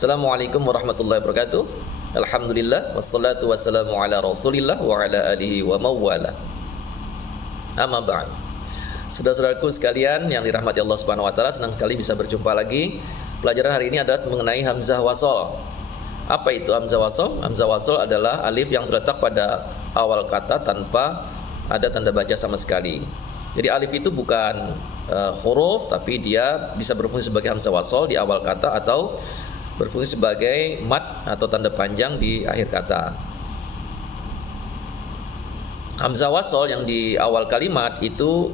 Assalamualaikum warahmatullahi wabarakatuh. Alhamdulillah wassalatu wassalamu ala Rasulillah wa ala alihi wa mawala. Amma ba'd. Saudara-saudaraku sekalian yang dirahmati Allah Subhanahu wa taala, senang sekali bisa berjumpa lagi. Pelajaran hari ini adalah mengenai hamzah wasol. Apa itu hamzah wasol? Hamzah wasol adalah alif yang terletak pada awal kata tanpa ada tanda baca sama sekali. Jadi alif itu bukan huruf, tapi dia bisa berfungsi sebagai hamzah wasol di awal kata atau berfungsi sebagai mat atau tanda panjang di akhir kata. Hamzah wasol yang di awal kalimat itu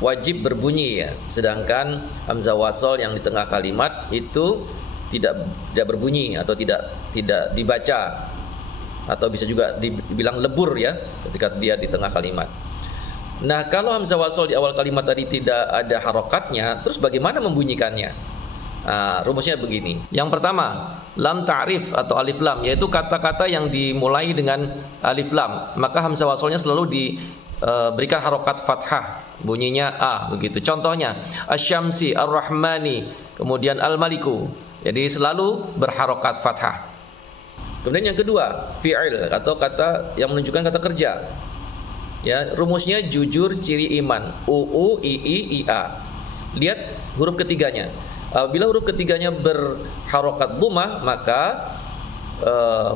wajib berbunyi ya, sedangkan hamzah wasol yang di tengah kalimat itu tidak berbunyi atau tidak dibaca, atau bisa juga dibilang lebur ya ketika dia di tengah kalimat. Nah, kalau hamzah wasol di awal kalimat tadi tidak ada harokatnya, terus bagaimana membunyikannya? Nah, rumusnya begini. Yang pertama, lam ta'rif atau alif lam, yaitu kata-kata yang dimulai dengan alif lam, maka hamzah wasolnya selalu diberikan harokat fathah, bunyinya a begitu. Contohnya asyamsi, ar-rahmani, kemudian al-maliku, jadi selalu berharokat fathah. Kemudian yang kedua, fi'il atau kata yang menunjukkan kata kerja. Ya, rumusnya jujur ciri iman, uu, ii, ia. Lihat huruf ketiganya. Bila huruf ketiganya berharokat dhammah, maka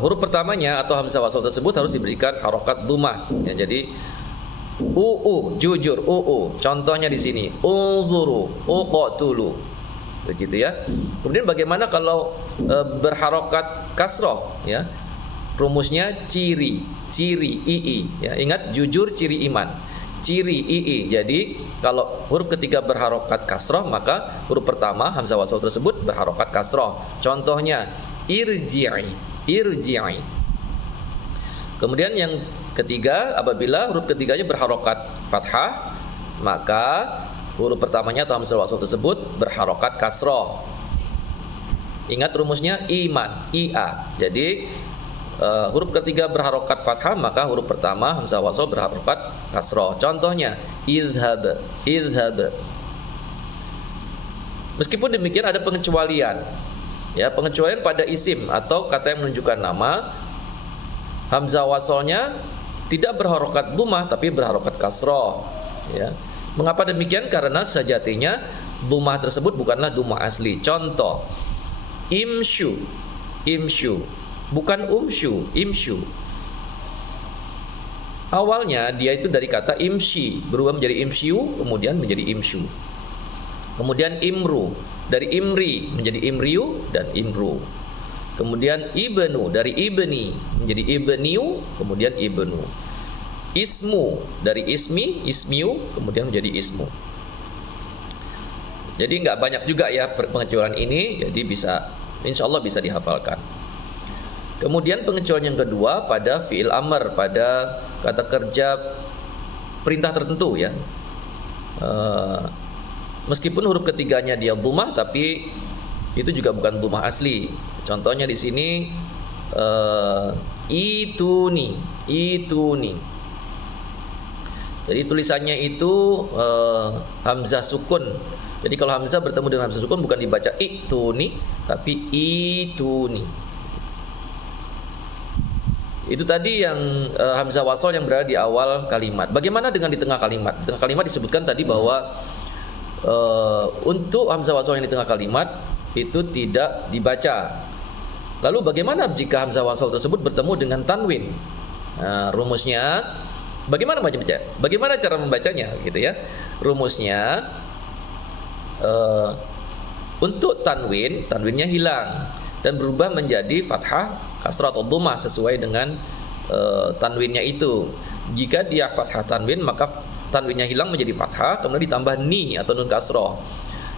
huruf pertamanya atau hamzah wasal tersebut harus diberikan harokat dhammah. Ya, jadi uu, jujur, uu. Contohnya di sini, unzuru, uqtulu. Begitu ya. Kemudian bagaimana kalau berharokat kasroh? Ya, rumusnya ciri, ii. Ya, ingat jujur ciri iman. Ciri ii. Jadi kalau huruf ketiga berharokat kasroh, maka huruf pertama hamzah wasal tersebut berharokat kasroh. Contohnya irji'i. Kemudian yang ketiga, apabila huruf ketiganya berharokat fathah, maka huruf pertamanya atau hamzah wasal tersebut berharokat kasroh. Ingat rumusnya iman, ia. Jadi huruf ketiga berharokat fathah, maka huruf pertama hamzah wasal berharokat kasroh. Contohnya idhab. Meskipun demikian ada pengecualian. Ya, pengecualian pada isim atau kata yang menunjukkan nama, hamzah wasalnya tidak berharokat dhammah tapi berharokat kasroh. Ya. Mengapa demikian? Karena sejatinya dhammah tersebut bukanlah dhammah asli. Contoh imsyu, bukan imsyu. Awalnya dia itu dari kata imshi, berubah menjadi imsyu, kemudian menjadi imsyu. Kemudian imru, dari imri menjadi imriu dan imru. Kemudian ibnu, dari ibni menjadi ibniu, kemudian ibnu. Ismu, dari ismiu, kemudian menjadi ismu. Jadi nggak banyak juga ya pengecualian ini, jadi insya Allah bisa dihafalkan. Kemudian pengecualian yang kedua pada fi'il amr, pada kata kerja perintah tertentu ya. Meskipun huruf ketiganya dia dhammah, tapi itu juga bukan dhammah asli. Contohnya di sini ituni. Jadi tulisannya itu hamzah sukun. Jadi kalau hamzah bertemu dengan hamzah sukun bukan dibaca ituni, tapi ituni. Itu tadi yang hamzah wasal yang berada di awal kalimat. Bagaimana dengan di tengah kalimat? Di tengah kalimat disebutkan tadi bahwa untuk hamzah wasal yang di tengah kalimat itu tidak dibaca. Lalu bagaimana jika hamzah wasal tersebut bertemu dengan tanwin? Nah, rumusnya bagaimana baca? Bagaimana cara membacanya gitu ya? Rumusnya untuk tanwinnya hilang dan berubah menjadi fathah, kasrah atau dhammah sesuai dengan tanwinnya itu. Jika dia fathah tanwin, maka tanwinnya hilang menjadi fathah, kemudian ditambah ni atau nun kasrah.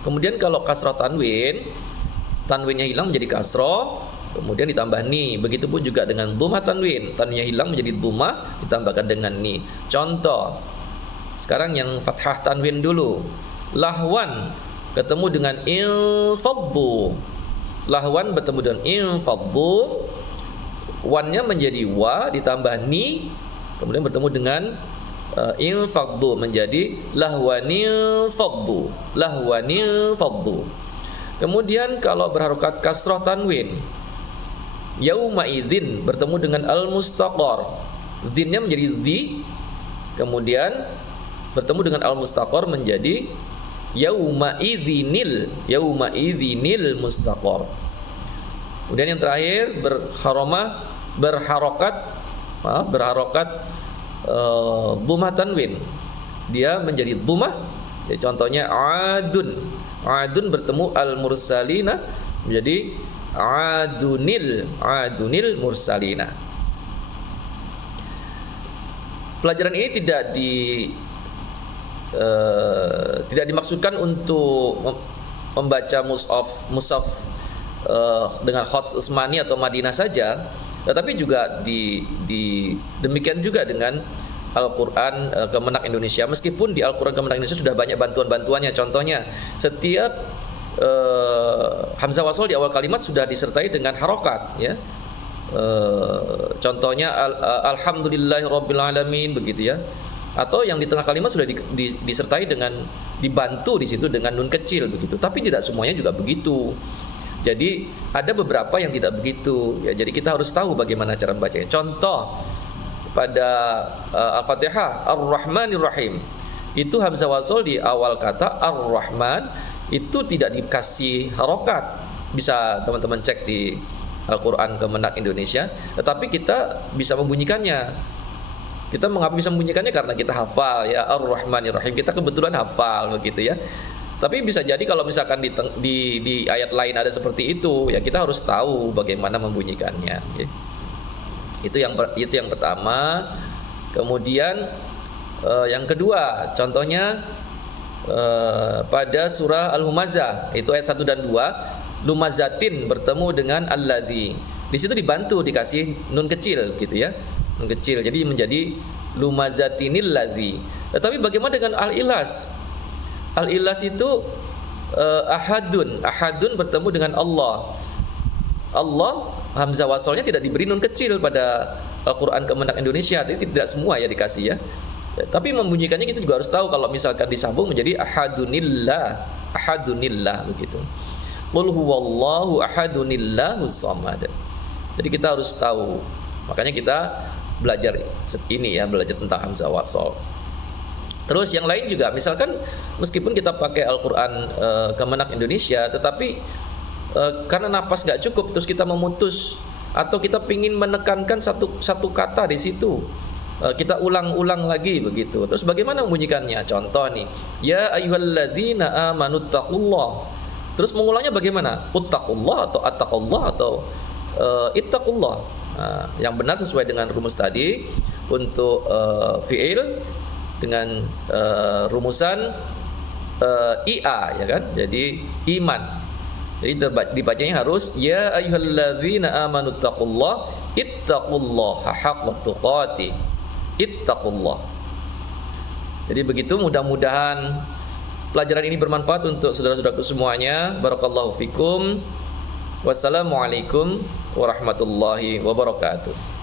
Kemudian kalau kasrah tanwinnya hilang menjadi kasrah, kemudian ditambah ni. Begitupun juga dengan dhammah tanwinnya hilang menjadi dhammah, ditambahkan dengan ni. Contoh, sekarang yang fathah tanwin dulu. Lahwan ketemu dengan infaddu. Lahwan bertemu dengan infaddu, wannya menjadi wa ditambah ni, kemudian bertemu dengan infaddu menjadi lahwanil faddu. Kemudian kalau berharokat kasrah tanwin, yauma idzin bertemu dengan al-mustaqor, dzinnya menjadi dzi, kemudian bertemu dengan al-mustaqor menjadi yauma idzinil mustaqor. Kemudian yang terakhir berharokat dhammah tanwin, dia menjadi dhammah. Jadi contohnya adun bertemu al-mursalina menjadi adunil mursalina. Pelajaran ini tidak dimaksudkan untuk membaca mushaf dengan Khots Utsmani atau Madinah saja, tetapi juga demikian juga dengan Al-Quran Kemenak Indonesia. Meskipun di Al-Quran Kemenak Indonesia sudah banyak bantuan-bantuannya. Contohnya setiap hamzah wasol di awal kalimat sudah disertai dengan harokat, ya. Contohnya alhamdulillahirabbil alamin, begitu ya. Atau yang di tengah kalimat sudah disertai dengan, dibantu di situ dengan nun kecil, begitu. Tapi tidak semuanya juga begitu. Jadi ada beberapa yang tidak begitu, ya. Jadi kita harus tahu bagaimana cara membacanya. Contoh pada Al-Fatihah Ar-Rahmanir Rahim, itu hamzah wasol di awal kata Ar-Rahman itu tidak dikasih harokat. Bisa teman-teman cek di Al-Quran Kemenak Indonesia. Tetapi kita bisa membunyikannya. Kita mengapa bisa membunyikannya? Karena kita hafal, ya, Ar-Rahmanir Rahim. Kita kebetulan hafal, begitu ya. Tapi bisa jadi kalau misalkan di ayat lain ada seperti itu, ya kita harus tahu bagaimana membunyikannya, ya. Itu yang pertama. Kemudian yang kedua, contohnya pada surah Al-Humazah, itu ayat 1 dan 2, lumazatin bertemu dengan alladzi. Di situ dibantu dikasih nun kecil, gitu ya. Nun kecil. Jadi menjadi lumazatinil ladzi. Tetapi bagaimana dengan al-ilas? Al-ilas itu ahadun bertemu dengan Allah. Allah, hamzah wasolnya tidak diberi nun kecil pada Al-Quran Kemenak Indonesia. Jadi tidak semua ya dikasih, ya. Tapi membunyikannya kita juga harus tahu. Kalau misalkan disambung menjadi ahadunillah begitu. Qul huwallahu ahadunillahus samad. Jadi kita harus tahu. Makanya kita belajar ini, ya, belajar tentang hamzah wasol. Terus yang lain juga, misalkan meskipun kita pakai Al-Quran Kemenak Indonesia, tetapi karena napas nggak cukup, terus kita memutus, atau kita pingin menekankan satu kata di situ, kita ulang-ulang lagi begitu. Terus bagaimana membunyikannya? Contoh nih, ya ayyuhalladzina amanu taqullah. Terus mengulangnya bagaimana? Uttaqullah atau attaqullah atau ittaqullah. Yang benar sesuai dengan rumus tadi untuk fi'il dengan rumusan IA, ya kan? Jadi iman. Jadi dibacanya harus ya ayyuhalladzina amanu taqullah ittaqullaha haqqa tuqatih. Ittaqullah. Jadi begitu, mudah-mudahan pelajaran ini bermanfaat untuk saudara-saudaraku semuanya. Barakallahu fikum. Wassalamualaikum warahmatullahi wabarakatuh.